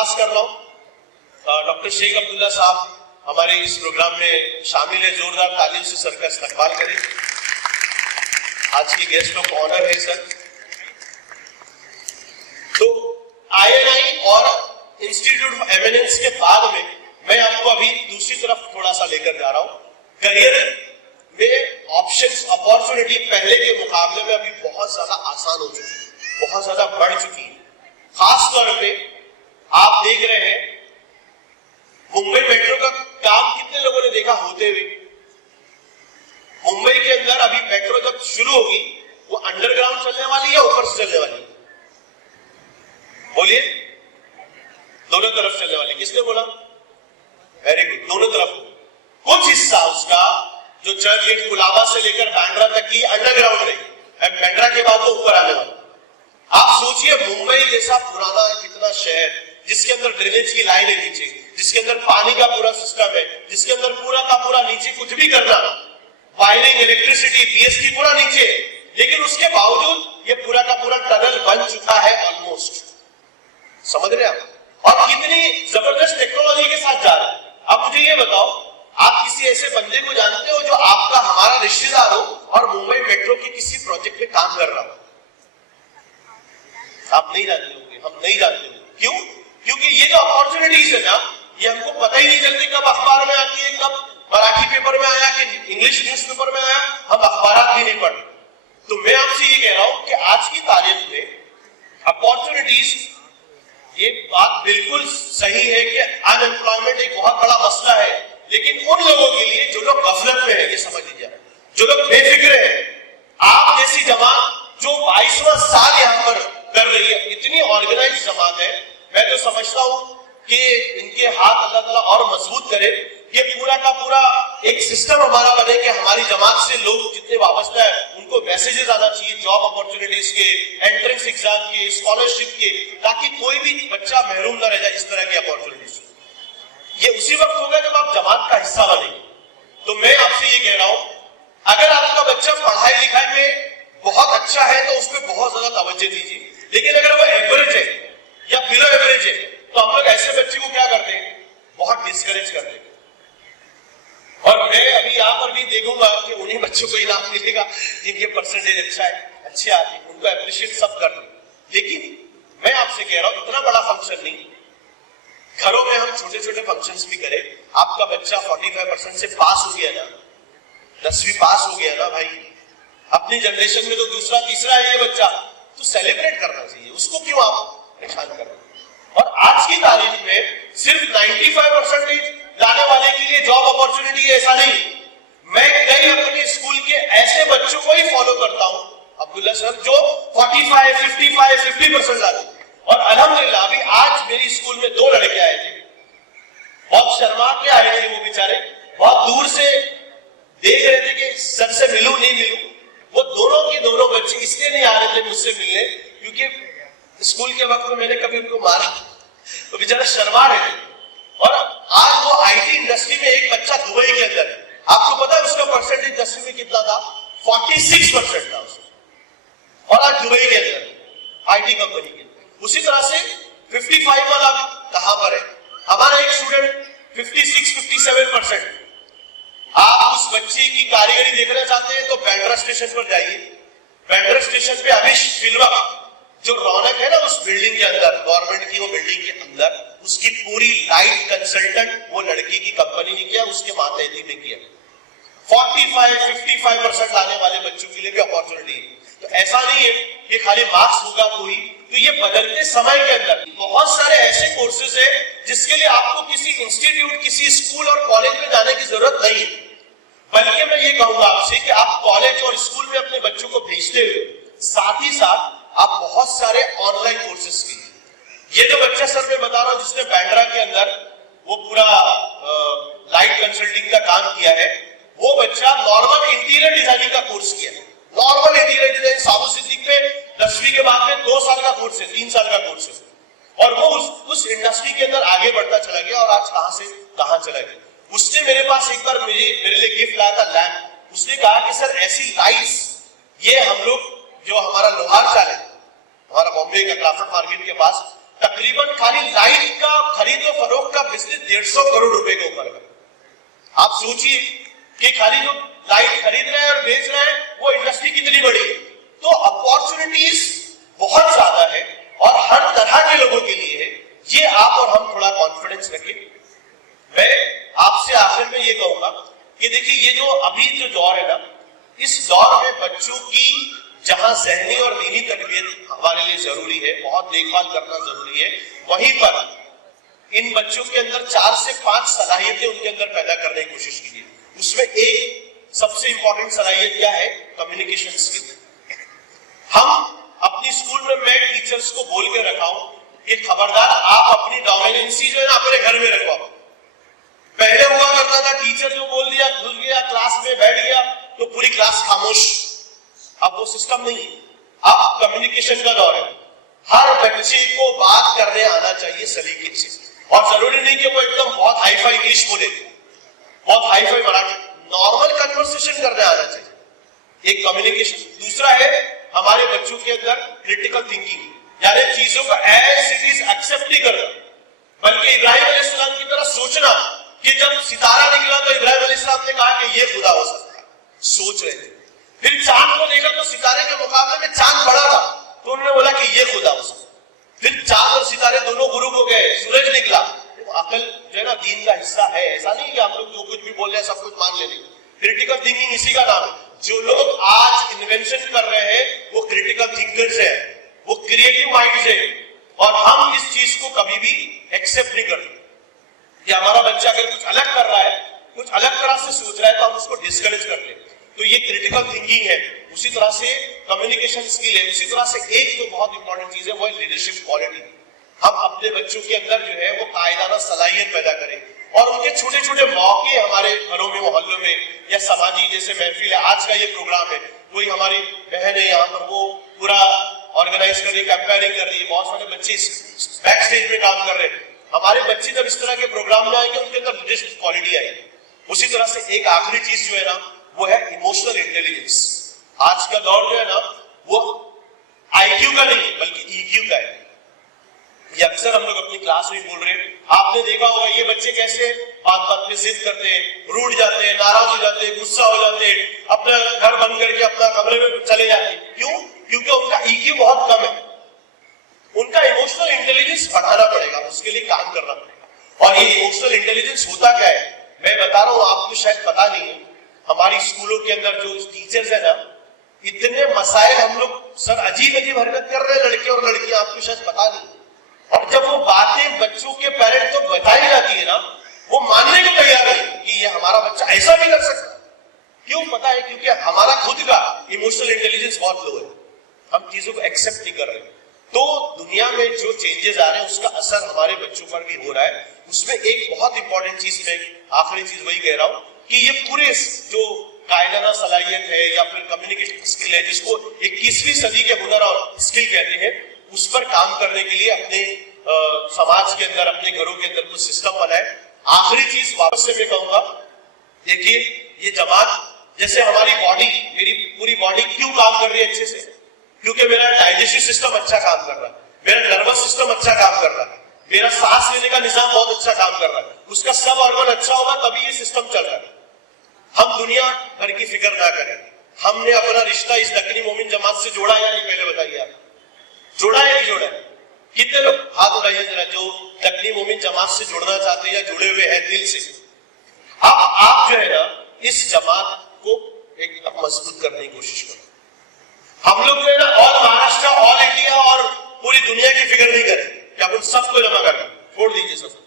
दरखास्त कर रहा हूं डॉक्टर शेख अब्दुल्ला साहब हमारे इस प्रोग्राम में शामिल है, जोरदार तालीम से सर का इस्तकबाल करें। आज की गेस्ट ऑफ ऑनर है सर। तो INI और इंस्टीट्यूट ऑफ एमिनेंस के बाद में मैं आपको अभी दूसरी तरफ थोड़ा सा लेकर जा रहा हूं। करियर में ऑप्शंस, अपॉर्चुनिटी पहले के मुकाबले में अभी बहुत ज्यादा आसान हो चुकी है, बहुत ज्यादा बढ़ चुकी है। खास तौर पे आप देख रहे हैं मुंबई मेट्रो का काम कितने लोगों ने देखा होते हुए। मुंबई के अंदर अभी मेट्रो जब शुरू होगी वो अंडरग्राउंड चलने वाली या ऊपर से चलने वाली? बोलिए। दोनों तरफ चलने वाली। किसने बोला? वेरी गुड, दोनों तरफ। कुछ हिस्सा उसका जो चर्च गेट कुलाबा से लेकर बांद्रा तक की अंडरग्राउंड रहेगी, बांद्रा के बाद तो ऊपर आने वाला। आप सोचिए मुंबई जैसा पुराना कितना शहर जिसके अंदर ड्रेनेज की लाइन है नीचे, जिसके अंदर पानी का पूरा सिस्टम है, जिसके अंदर पूरा का पूरा नीचे कुछ भी करना, वायरिंग, इलेक्ट्रिसिटी, BST पूरा नीचे, लेकिन उसके बावजूद ये पूरा का पूरा टनल बन चुका है ऑलमोस्ट। समझ रहे आप? और कितनी जबरदस्त टेक्नोलॉजी के साथ जा रहा है। अब मुझे ये बताओ, आप किसी ऐसे बंदे को जानते हो जो आपका हमारा रिश्तेदार हो और मुंबई मेट्रो के किसी प्रोजेक्ट में काम कर रहा हो? आप नहीं जानते होंगे, हम नहीं जानते होंगे। क्यों? क्योंकि ये जो अपॉर्चुनिटीज है ना, ये हमको पता ही नहीं चलती कब अखबार में आती है, कब मराठी पेपर में आया कि इंग्लिश न्यूज़पेपर में आया, हम अखबार भी नहीं पढ़ते। तो मैं आपसे ये कह रहा हूं कि आज की तारीख में अपॉर्चुनिटीज, ये बात बिल्कुल सही है कि अनएम्प्लॉयमेंट एक बहुत बड़ा मसला है, लेकिन उन लोगों के लिए जो लोग गफलत में है, ये समझ लीजिए, जो लोग बेफिक्र है, आप जैसी जमात जो 22वां साल यहां पर कर रही है, इतनी ऑर्गेनाइज जमात है, मैं तो समझता हूं कि इनके हाथ अल्लाह ताला और मजबूत करे। ये पूरा का पूरा एक सिस्टम हमारा बने कि हमारी जमात से लोग जितने वाबस्ता है उनको मैसेजेस आना चाहिए जॉब अपॉर्चुनिटीज के, एंट्रेंस एग्जाम के, स्कॉलरशिप के, ताकि कोई भी बच्चा महरूम ना रह जाए इस तरह की अपॉर्चुनिटीज। ये उसी वक्त होगा जब आप जमात का हिस्सा बनेंगे। तो मैं आपसे ये कह रहा हूं, अगर आपका बच्चा पढ़ाई लिखाई में बहुत अच्छा है तो उस पर बहुत ज्यादा तवज्जो दीजिए, लेकिन अगर वो एवरेज है या बिलो एवरेज है तो हम लोग ऐसे बच्चे को क्या करते हैं? बहुत डिस्करेज करते हैं। और मैं अभी यहां पर भी देखूंगा कि उन्हीं बच्चों को इनाम मिलेगा जिनके परसेंटेज अच्छा है, अच्छे आते हैं, उनको अप्रिशिएट सब कर दो। लेकिन मैं आपसे कह रहा हूं इतना बड़ा फंक्शन नहीं, घरों में हम छोटे छोटे फंक्शंस भी करें। आपका बच्चा 45% से पास हो गया ना, 10वीं पास हो गया ना भाई, अपनी जनरेशन में तो दूसरा तीसरा है ये बच्चा, तो सेलिब्रेट करना चाहिए, उसको क्यों आप परेशान कर रहे हैं? और आज की तारीख में सिर्फ 95% लाने वाले के लिए जॉब अपॉर्चुनिटी है ऐसा नहीं। मैं कई अपने स्कूल के ऐसे बच्चों को ही फॉलो करता हूं अब्दुल्ला सर, जो 45, 55, 50% लाते। और अल्हम्दुलिल्लाह अभी आज मेरी स्कूल में 2 लड़के आए थे, बहुत शर्मा के आए थे वो बेचारे, बहुत दूर से देख रहे थे कि सर से मिलूं नहीं मिलूं। वो दोनों के दोनों बच्चे इसलिए नहीं आ रहे थे मुझसे मिलने क्योंकि स्कूल के वक्त में मैंने कभी उनको मारा, तो बेचारे शर्मा रहे थे। और आज वो IT इंडस्ट्री में एक बच्चा दुबई के अंदर है, आपको पता है उसका परसेंटेज 10वीं में कितना था? 46% था उसका, और आज दुबई के अंदर IT कंपनी के अंदर। उसी तरह से 55 वाला कहां पर है? हमारा एक स्टूडेंट 56, 57%। आप उस बच्चे की कारीगरी देखना चाहते हैं तो बांद्रा स्टेशन पर जाइए। बांद्रा स्टेशन पे अभी फिल्म जो रौनक है ना उस बिल्डिंग के अंदर, गवर्नमेंट की वो बिल्डिंग के अंदर, उसकी पूरी लाइट कंसल्टेंट वो लड़की की कंपनी ने किया, उसके मातहती में किया। 45, 55% लाने वाले बच्चों के लिए भी अपॉर्चुनिटी है। तो ऐसा नहीं है कि खाली मार्क्स होगा कोई, तो ये बदलते समय के अंदर बहुत सारे ऐसे कोर्सेज है जिसके लिए आपको किसी इंस्टीट्यूट, किसी स्कूल और कॉलेज में जाने की जरूरत नहीं है। बल्कि मैं ये कहूंगा आपसे कि आप कॉलेज और स्कूल में अपने बच्चों को भेजते हुए साथ ही साथ आप बहुत सारे ऑनलाइन कोर्सेज कीजिए। ये जो बच्चा सर मैं बता रहा हूं जिसने बांद्रा के अंदर वो पूरा लाइट कंसल्टिंग का काम किया है, वो बच्चा नॉर्मल इंटीरियर डिजाइनिंग का कोर्स किया है। नॉर्मल इंटीरियर डिजाइन साबु सिद्दीक पे 10वीं के बाद में 2 साल का कोर्स है, 3 साल का कोर्स है, और वो उस इंडस्ट्री के अंदर आगे बढ़ता चला गया और आज कहां से कहां चला गया। उसने मेरे पास एक बार मेरे लिए गिफ्ट लाया था लैंप। उसने कहा कि सर ऐसी लाइट्स ये हम लोग जो हमारा लोहार चाल है, हमारा बॉम्बे का क्राफ्ट मार्केट के पास, तकरीबन खाली लाइट का खरीद और फरोख्त का बिजनेस 150 करोड़ रुपए के ऊपर है। आप सोचिए कि खाली जो लाइट खरीद रहे हैं और बेच रहे हैं वो इंडस्ट्री कितनी बड़ी है। तो अपॉर्चुनिटीज बहुत ज्यादा है और हर तरह के लोगों के लिए है। ये आप और हम थोड़ा कॉन्फिडेंस रखें। मैं आपसे आखिर में ये कहूंगा कि देखिए ये जो अभी जो दौर है ना, इस दौर में बच्चों की जहां ज़हनी और दीनी तरबियत हमारे लिए जरूरी है, बहुत देखभाल करना जरूरी है, वहीं पर इन बच्चों के अंदर 4 से 5 सलाहियतें उनके अंदर पैदा करने की कोशिश कीजिए। उसमें एक सबसे इंपॉर्टेंट सलाहियत क्या है? Communication skill. हम अपनी स्कूल में मैं टीचर्स को बोल के रखा हूं कि खबरदार आप अपनी डोमिनेंसी जो है ना अपने घर में रखवाओ। पहले हुआ करता था टीचर जो बोल दिया, घुस गया क्लास में बैठ गया तो पूरी क्लास खामोश। अब वो सिस्टम नहीं है। अब कम्युनिकेशन का दौर है। हर बच्चे को बात करने आना चाहिए सलीके से, और जरूरी नहीं कि वो एकदम बहुत हाई फाई इंग्लिश बोले, बहुत hi fi Marathi, normal conversation करने आना चाहिए। एक कम्युनिकेशन। दूसरा है हमारे बच्चों के अंदर क्रिटिकल थिंकिंग, यानी चीजों को एज इट इज एक्सेप्ट नहीं करना, बल्कि इब्राहिम अलैहिस्सलाम की तरह सोचना कि जब सितारा निकला तो इब्राहिम अलैहिस्सलाम ने कहा कि ये खुदा हो सकता है, सोच रहे थे। फिर चांद को देखा तो सितारे के मुकाबले में चांद बड़ा था, तो उन्होंने बोला कि ये खुदा हो सकता है। फिर चांद और सितारे दोनों गुरु हो गए, सूरज निकला। तो अकल जो है ना दीन का हिस्सा है। ऐसा नहीं कि हम लोग जो कुछ भी बोल रहे हैं सब कुछ मान लेंगे। क्रिटिकल थिंकिंग इसी का नाम है। जो लोग आज इन्वेंशन कर रहे हैं वो क्रिटिकल थिंकर्स है, वो क्रिएटिव माइंड्स है, और हम इस चीज को कभी भी एक्सेप्ट नहीं करते कि हमारा बच्चा अगर कुछ अलग कर रहा है, कुछ अलग तरह से सोच रहा है तो हम उसको डिस्करेज करते हैं। तो ये क्रिटिकल थिंकिंग है। उसी तरह से कम्युनिकेशन स्किल है। उसी तरह से एक जो बहुत इंपॉर्टेंट चीज है वो है लीडरशिप क्वालिटी। हम अपने बच्चों के अंदर जो है वो कायदाना सलाहियत पैदा करें, और उनके छोटे छोटे मौके हमारे घरों में, मोहल्लों में, या समाजी जैसे महफिल है, आज का ये प्रोग्राम है, कोई हमारी बहन है यहाँ पर वो पूरा ऑर्गेनाइज कर रही है, कंपेयरिंग कर रही है, बहुत सारे बच्चे बैक स्टेज में काम कर रहे हैं। हमारे बच्चे जब इस तरह के प्रोग्राम में आएंगे उनके अंदर लीडरशिप क्वालिटी आएगी। उसी तरह से एक आखिरी चीज जो है ना वो है इमोशनल इंटेलिजेंस। आज का दौर जो है ना वो आईक्यू का नहीं बल्कि ईक्यू का है। ये अक्सर हम लोग अपनी क्लास में बोल रहे हैं। आपने देखा होगा ये बच्चे कैसे बात बात पे जिद करते हैं, रूठ जाते हैं, नाराज हो जाते हैं, गुस्सा हो जाते हैं, अपना घर बंद करके अपना कमरे में चले जाते हैं। क्यों? क्योंकि उनका ईक्यू बहुत कम है। उनका इमोशनल इंटेलिजेंस बढ़ाना पड़ेगा, उसके लिए काम करना पड़ेगा। और ये इमोशनल इंटेलिजेंस होता क्या है मैं बता रहा हूं, आपको शायद पता नहीं है। हमारी स्कूलों के अंदर जो टीचर्स है ना, इतने मसाइल हम लोग सर अजीब अजीब हरकत कर रहे हैं लड़के और लड़कियां, आपको शायद पता नहीं। और जब वो बातें बच्चों के पेरेंट्स को बताई जाती है ना, वो मानने को तैयार नहीं कि ये हमारा बच्चा ऐसा भी कर सकता। क्यों? पता है क्योंकि हमारा खुद का इमोशनल इंटेलिजेंस बहुत लो है। हम चीजों को एक्सेप्ट नहीं कर रहे। तो दुनिया में जो चेंजेस आ रहे हैं उसका असर हमारे बच्चों पर भी हो रहा है। उसमें एक बहुत इंपॉर्टेंट चीज, मैं आखिरी चीज वही कह रहा हूं कि ये पूरे जो कायदाना सलाहियत है या फिर कम्युनिकेशन स्किल है, जिसको 21वीं सदी के हुनर और स्किल कहते हैं, उस पर काम करने के लिए अपने समाज के अंदर, अपने घरों के अंदर कुछ सिस्टम बनाए। आखिरी चीज वापस से मैं कहूंगा, देखिए ये जमात जैसे हमारी बॉडी, मेरी पूरी बॉडी क्यों काम कर रही है अच्छे से? क्योंकि मेरा डाइजेस्टिव सिस्टम अच्छा काम कर रहा है, मेरा नर्वस सिस्टम अच्छा काम कर रहा है, मेरा सांस लेने का निजाम बहुत अच्छा काम कर रहा है, उसका सब ऑर्गन अच्छा होगा तभी ये सिस्टम चल रहा है। हम दुनिया भर की फिक्र ना करें। हमने अपना रिश्ता इस दक्कनी मोमिन जमात से जोड़ा या नहीं, पहले बताइए आप, जोड़ा है नहीं जोड़ा है? कितने लोग हाथ उठाइए जरा जो दक्कनी मोमिन जमात से जुड़ना चाहते हैं या जुड़े हुए हैं दिल से। अब आप जो है ना इस जमात को एकदम मजबूत करने की कोशिश करो। हम लोग जो है ना ऑल महाराष्ट्र, ऑल इंडिया और पूरी दुनिया की फिक्र नहीं करें कि अपन सबको जमा करना, छोड़ दीजिए सब।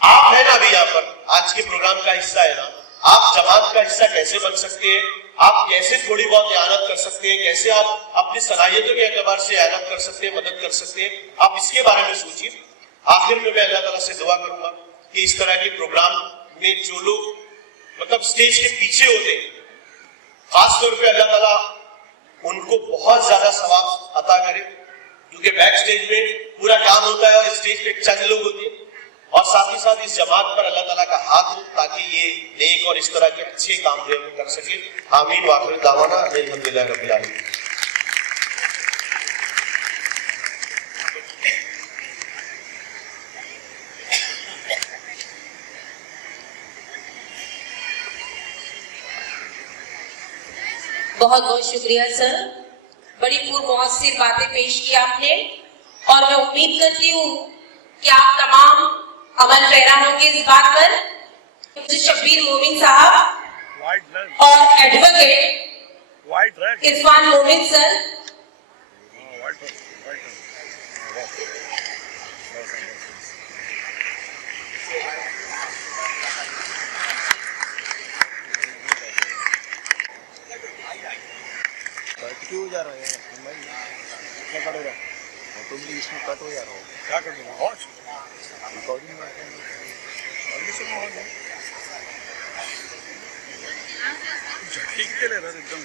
आप है ना अभी यहाँ पर आज के प्रोग्राम का हिस्सा है ना, आप जमात का हिस्सा कैसे बन सकते हैं, आप कैसे थोड़ी बहुत इआनत कर सकते हैं, कैसे आप अपनी सलाहियतों के एतबार से इआनत कर सकते हैं, मदद कर सकते हैं, आप इसके बारे में सोचिए। आखिर में मैं अल्लाह ताला से दुआ करूंगा कि इस तरह के प्रोग्राम में जो लोग मतलब स्टेज के पीछे होते हैं, खासतौर पे अल्लाह ताला उनको बहुत ज्यादा सवाब अता करे, क्योंकि बैक स्टेज में पूरा काम होता है और स्टेज पे चंद लोग होते हैं। और साथ ही साथ इस जमात पर अल्लाह ताला का हाथ हो ताकि ये नेक और इस तरह के अच्छे काम जो है कर सके। आमीन व आखिर दावाना अल्हम्दुलिल्लाह रब्बिल आलमीन। बहुत बहुत शुक्रिया सर, बड़ी पुरमौसर बातें पेश की आपने और मैं उम्मीद करती हूँ कि आप तमाम अमल पैरा होंगे इस बात पर। शब्बीर मोमिन साहब और एडवोकेट इरफान मोमिन सर, क्यों जा रहा है भाई, क्या करेगा तो भी इसमें कट हो जा रहा हो, क्या कर दूंगा और रिकॉर्डिंग में झटके कितने ले रहा है एकदम।